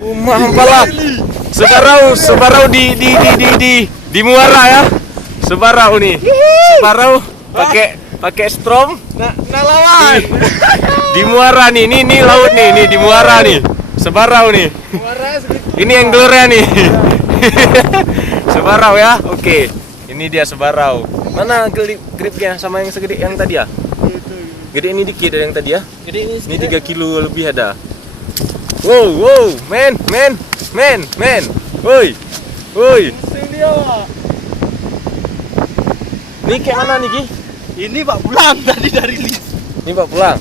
Mampala. Sebarau di Muara ya. Sebarau nih. Sebarau pakai strom. Nah lawan. Di Muara nih. Nih laut nih di Muara nih. Sebarau nih. Ini anglernya nih. Sebarau ya. Oke. Ini dia sebarau. Mana gripnya sama yang segede yang tadi ya? Gede ini dikit dari yang tadi ya. Ini 3 kilo lebih ada. Wow, men. Woi. Ini kayak mana nih, Ki? Ini Pak pulang tadi dari list. Ini Pak pulang.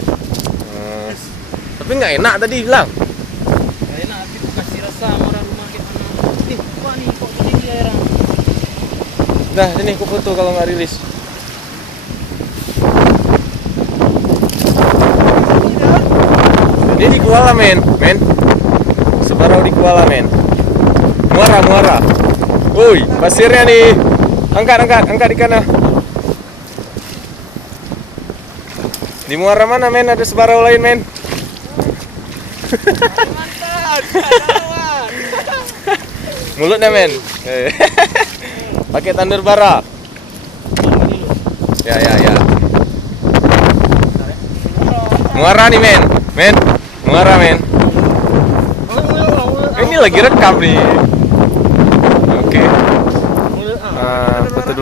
Tapi nggak enak tadi bilang. Gak enak, tapi aku kasih rasa sama orang rumah kayak mana. Apa nih kok begini daerah? Nah, ini aku foto kalau nggak rilis. Ini di Kuala men. Sebarau di Kuala men. Muara. Woi, pasirnya nih. Angkat di kana. Di Muara mana men? Ada sebarau lain men. Mantap, Mulutnya men. Pakai tandur bara. Ya. Muara nih men. Muara men. Ini lagi rekam nih.